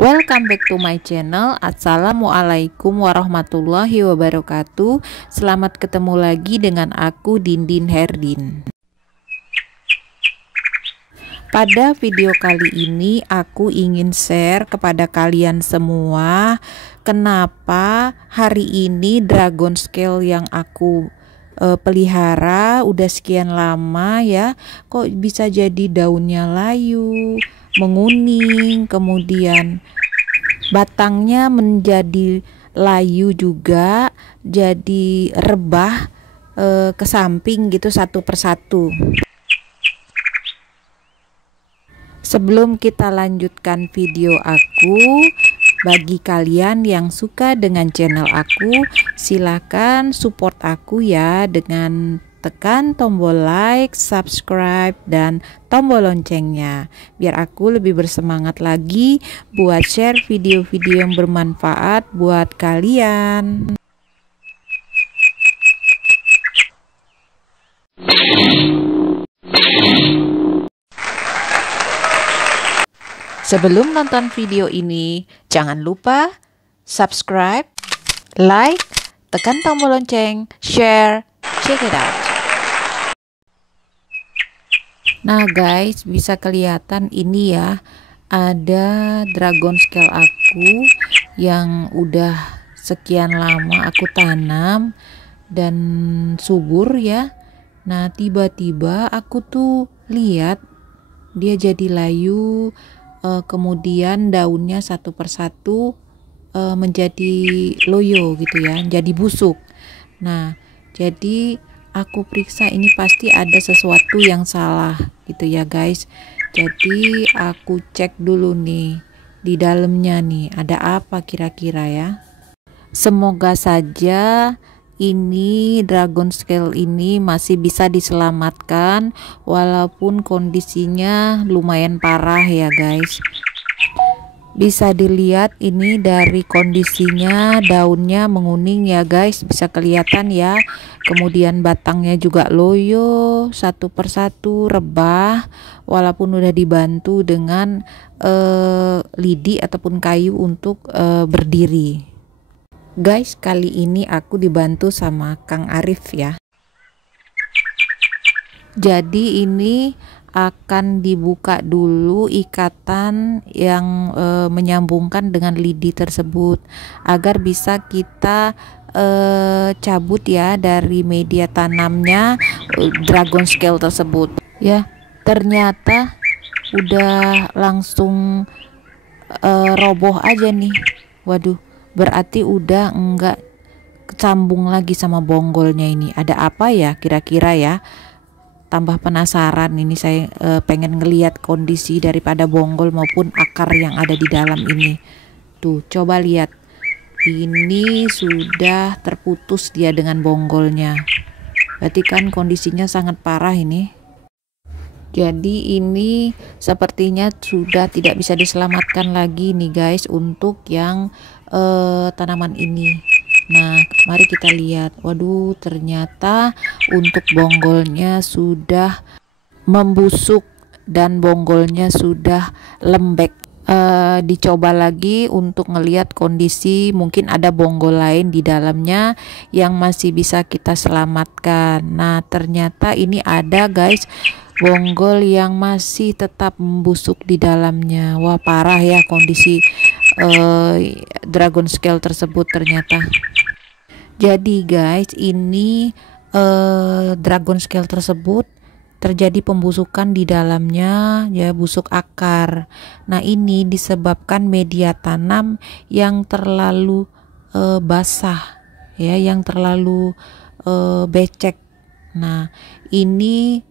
Welcome back to my channel. Assalamualaikum warahmatullahi wabarakatuh. Selamat ketemu lagi dengan aku, Dindin Herdin. Pada video kali ini aku ingin share kepada kalian semua kenapa hari ini dragon scale yang aku pelihara udah sekian lama ya, kok bisa jadi daunnya layu, menguning, kemudian batangnya menjadi layu juga, jadi rebah ke samping gitu satu persatu. Sebelum kita lanjutkan video aku, bagi kalian yang suka dengan channel aku, silakan support aku ya dengan tekan tombol like, subscribe, dan tombol loncengnya biar aku lebih bersemangat lagi buat share video-video yang bermanfaat buat kalian. Sebelum nonton video ini, jangan lupa subscribe, like, tekan tombol lonceng, share, check it out. Nah guys, bisa kelihatan ini ya, ada dragon scale aku yang udah sekian lama aku tanam dan subur ya. Nah tiba-tiba aku tuh lihat dia jadi layu, kemudian daunnya satu persatu menjadi loyo gitu ya, jadi busuk. Nah jadi aku periksa, ini pasti ada sesuatu yang salah gitu ya guys. Jadi aku cek dulu nih di dalamnya nih ada apa kira-kira ya. Semoga saja ini dragon scale ini masih bisa diselamatkan walaupun kondisinya lumayan parah ya guys. Bisa dilihat ini dari kondisinya, daunnya menguning ya guys, bisa kelihatan ya. Kemudian batangnya juga loyo satu persatu, rebah walaupun udah dibantu dengan lidi ataupun kayu untuk berdiri. Guys, kali ini aku dibantu sama Kang Arif ya. Jadi ini akan dibuka dulu ikatan yang menyambungkan dengan lidi tersebut agar bisa kita cabut ya dari media tanamnya dragon scale tersebut ya. Ternyata udah langsung roboh aja nih. Waduh, berarti udah enggak sambung lagi sama bonggolnya. Ini ada apa ya kira-kira ya? Tambah penasaran ini saya, pengen ngelihat kondisi daripada bonggol maupun akar yang ada di dalam ini. Tuh coba lihat, ini sudah terputus dia dengan bonggolnya, berarti kan kondisinya sangat parah ini. Jadi ini sepertinya sudah tidak bisa diselamatkan lagi nih guys untuk yang tanaman ini. Nah mari kita lihat. Waduh, ternyata untuk bonggolnya sudah membusuk dan bonggolnya sudah lembek. Dicoba lagi untuk ngelihat kondisi, mungkin ada bonggol lain di dalamnya yang masih bisa kita selamatkan. Nah ternyata ini ada guys, bonggol yang masih tetap membusuk di dalamnya. Wah parah ya kondisi dragon scale tersebut ternyata. Jadi guys, ini dragon scale tersebut terjadi pembusukan di dalamnya ya, busuk akar. Nah ini disebabkan media tanam yang terlalu basah ya, yang terlalu becek. Nah ini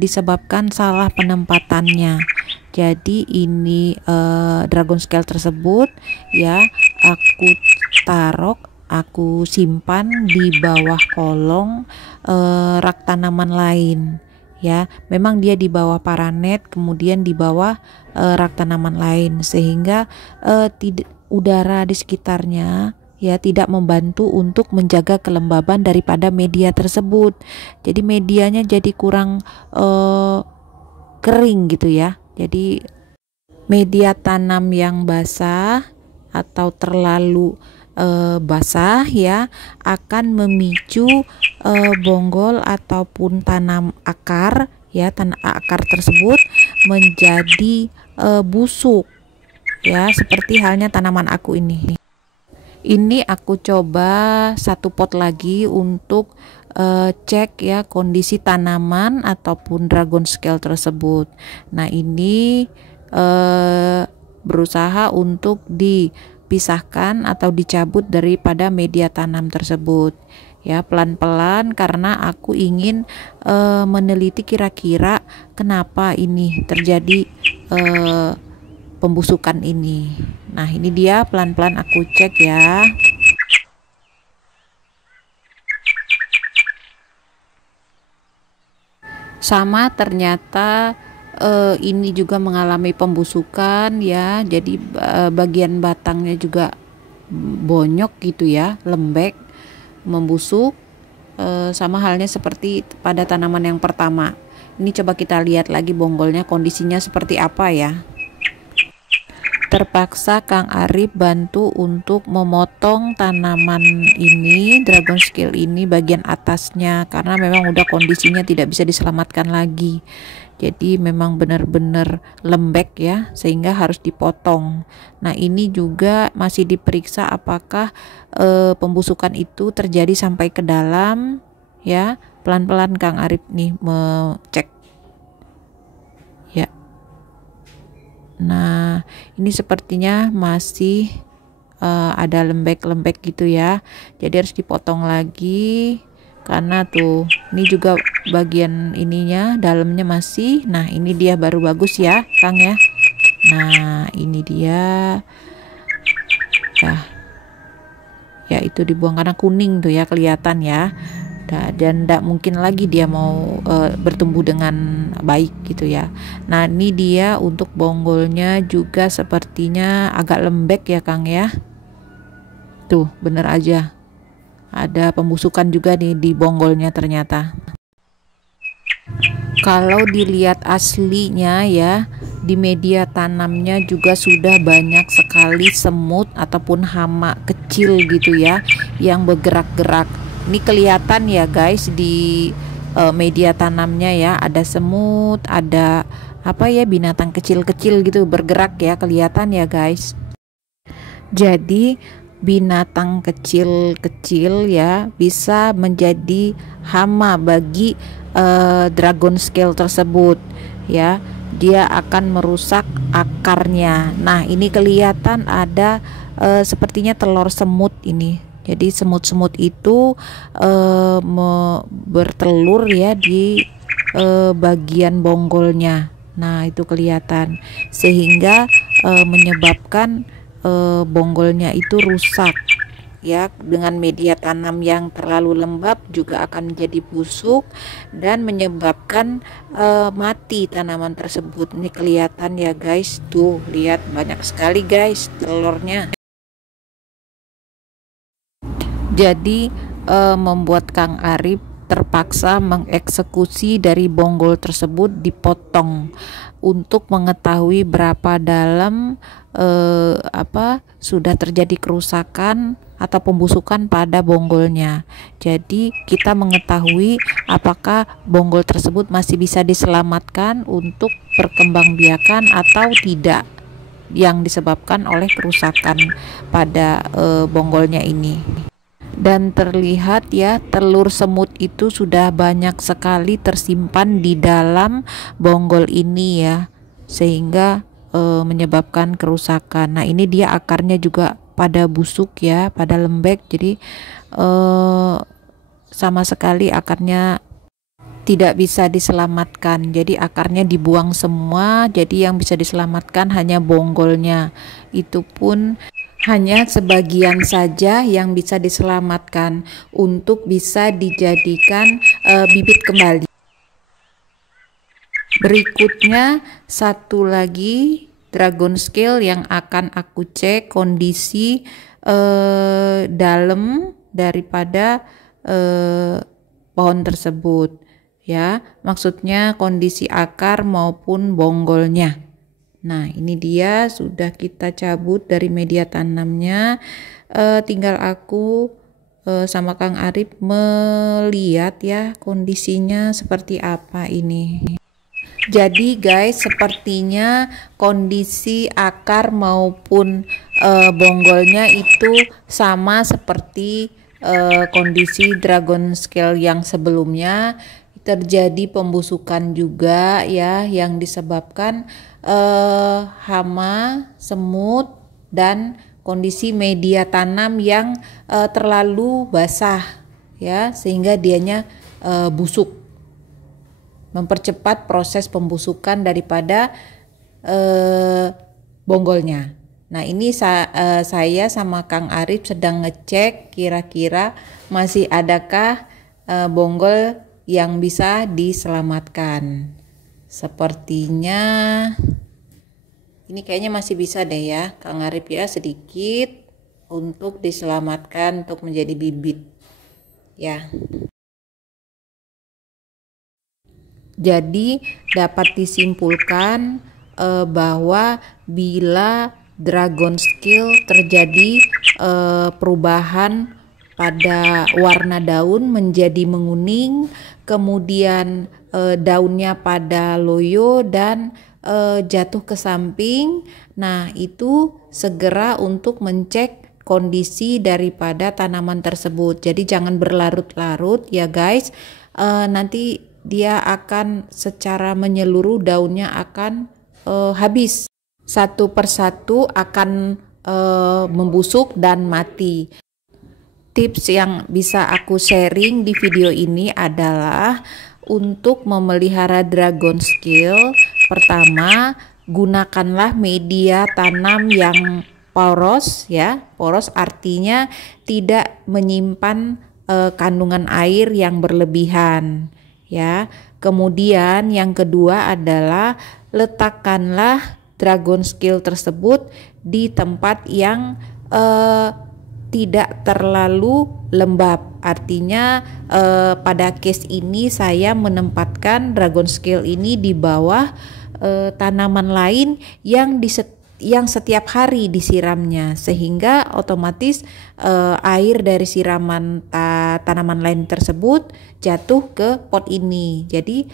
disebabkan salah penempatannya. Jadi ini dragon scale tersebut ya aku taruh, aku simpan di bawah kolong rak tanaman lain ya. Memang dia di bawah paranet, kemudian di bawah rak tanaman lain, sehingga udara di sekitarnya ya tidak membantu untuk menjaga kelembaban daripada media tersebut. Jadi medianya jadi kurang kering gitu ya. Jadi media tanam yang basah atau terlalu basah ya akan memicu bonggol ataupun tanam akar ya, tanam akar tersebut menjadi busuk ya, seperti halnya tanaman aku ini. Ini aku coba satu pot lagi untuk cek ya kondisi tanaman ataupun dragon scale tersebut. Nah ini berusaha untuk dipisahkan atau dicabut daripada media tanam tersebut ya, pelan-pelan, karena aku ingin meneliti kira-kira kenapa ini terjadi pembusukan ini. Nah ini dia, pelan-pelan aku cek ya. Sama, ternyata ini juga mengalami pembusukan ya, jadi bagian batangnya juga bonyok gitu ya, lembek, membusuk, sama halnya seperti pada tanaman yang pertama. Ini coba kita lihat lagi bonggolnya kondisinya seperti apa ya. Terpaksa Kang Arif bantu untuk memotong tanaman ini, dragon scale ini, bagian atasnya, karena memang udah kondisinya tidak bisa diselamatkan lagi. Jadi memang benar-benar lembek ya, sehingga harus dipotong. Nah ini juga masih diperiksa apakah pembusukan itu terjadi sampai ke dalam ya. Pelan-pelan Kang Arif nih mecek ya. Nah ini sepertinya masih ada lembek-lembek gitu ya, jadi harus dipotong lagi, karena tuh ini juga bagian ininya dalamnya masih. Nah ini dia baru bagus ya Kang ya. Nah ini dia ya itu dibuang karena kuning tuh ya, kelihatan ya. Dan tidak mungkin lagi dia mau bertumbuh dengan baik gitu ya. Nah ini dia untuk bonggolnya juga sepertinya agak lembek ya Kang ya. Tuh bener aja ada pembusukan juga nih di bonggolnya ternyata. Kalau dilihat aslinya ya, di media tanamnya juga sudah banyak sekali semut ataupun hama kecil gitu ya yang bergerak-gerak. Ini kelihatan ya guys di media tanamnya ya, ada semut, ada apa ya, binatang kecil-kecil gitu bergerak ya, kelihatan ya guys. Jadi binatang kecil-kecil ya bisa menjadi hama bagi dragon scale tersebut ya. Dia akan merusak akarnya. Nah ini kelihatan ada sepertinya telur semut ini. Jadi semut-semut itu bertelur ya di bagian bonggolnya. Nah itu kelihatan, sehingga menyebabkan bonggolnya itu rusak ya. Dengan media tanam yang terlalu lembab juga akan menjadi busuk dan menyebabkan mati tanaman tersebut. Ini kelihatan ya guys, tuh lihat banyak sekali guys telurnya. Jadi membuat Kang Arif terpaksa mengeksekusi dari bonggol tersebut, dipotong untuk mengetahui berapa dalam sudah terjadi kerusakan atau pembusukan pada bonggolnya. Jadi kita mengetahui apakah bonggol tersebut masih bisa diselamatkan untuk perkembangbiakan atau tidak, yang disebabkan oleh kerusakan pada bonggolnya ini. Dan terlihat ya, telur semut itu sudah banyak sekali tersimpan di dalam bonggol ini ya, sehingga menyebabkan kerusakan. Nah ini dia akarnya juga pada busuk ya, pada lembek, jadi sama sekali akarnya tidak bisa diselamatkan. Jadi akarnya dibuang semua, jadi yang bisa diselamatkan hanya bonggolnya. Itu pun hanya sebagian saja yang bisa diselamatkan untuk bisa dijadikan bibit kembali. Berikutnya satu lagi dragon scale yang akan aku cek kondisi dalam daripada pohon tersebut ya, maksudnya kondisi akar maupun bonggolnya. Nah, ini dia sudah kita cabut dari media tanamnya. Tinggal aku sama Kang Arif melihat ya kondisinya seperti apa ini. Jadi guys, sepertinya kondisi akar maupun bonggolnya itu sama seperti kondisi dragon scale yang sebelumnya. Terjadi pembusukan juga ya, yang disebabkan hama, semut, dan kondisi media tanam yang terlalu basah ya, sehingga dianya busuk, mempercepat proses pembusukan daripada bonggolnya. Nah, ini saya sama Kang Arif sedang ngecek kira-kira masih adakah bonggol yang bisa diselamatkan. Sepertinya ini kayaknya masih bisa deh ya Kang Arif ya, sedikit untuk diselamatkan untuk menjadi bibit ya. Jadi dapat disimpulkan bahwa bila dragon scale terjadi perubahan pada warna daun menjadi menguning, kemudian daunnya pada loyo dan jatuh ke samping. Nah, itu segera untuk mencek kondisi daripada tanaman tersebut. Jadi jangan berlarut-larut ya guys. Nanti dia akan secara menyeluruh, daunnya akan habis. Satu persatu akan membusuk dan mati. Tips yang bisa aku sharing di video ini adalah untuk memelihara dragon scale. Pertama, gunakanlah media tanam yang poros ya. Poros artinya tidak menyimpan kandungan air yang berlebihan ya. Kemudian yang kedua adalah letakkanlah dragon scale tersebut di tempat yang tidak terlalu lembab. Artinya pada case ini saya menempatkan dragon scale ini di bawah tanaman lain yang setiap hari disiramnya, sehingga otomatis air dari siraman tanaman lain tersebut jatuh ke pot ini. Jadi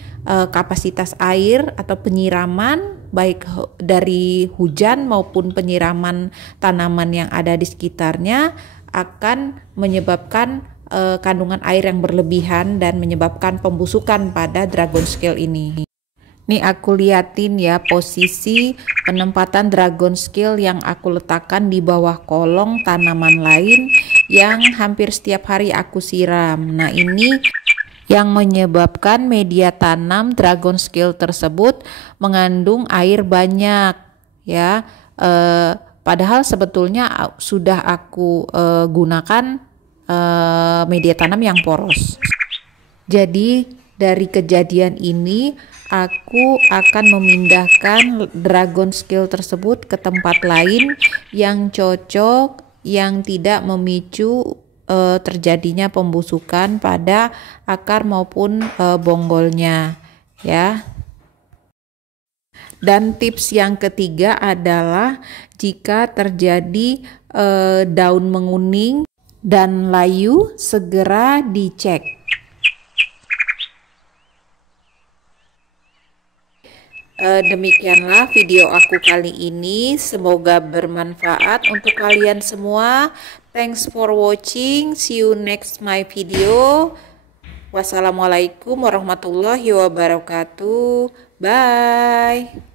kapasitas air atau penyiraman baik dari hujan maupun penyiraman tanaman yang ada di sekitarnya akan menyebabkan kandungan air yang berlebihan dan menyebabkan pembusukan pada dragon scale ini. Nih aku liatin ya posisi penempatan dragon scale yang aku letakkan di bawah kolong tanaman lain yang hampir setiap hari aku siram. Nah, ini yang menyebabkan media tanam dragon scale tersebut mengandung air banyak ya. Padahal sebetulnya sudah aku gunakan media tanam yang poros. Jadi dari kejadian ini aku akan memindahkan dragon scale tersebut ke tempat lain yang cocok, yang tidak memicu terjadinya pembusukan pada akar maupun bonggolnya ya. Dan tips yang ketiga adalah jika terjadi daun menguning dan layu, segera dicek. Demikianlah video aku kali ini, semoga bermanfaat untuk kalian semua. Thanks for watching, see you next my video. Wassalamualaikum warahmatullahi wabarakatuh. Bye.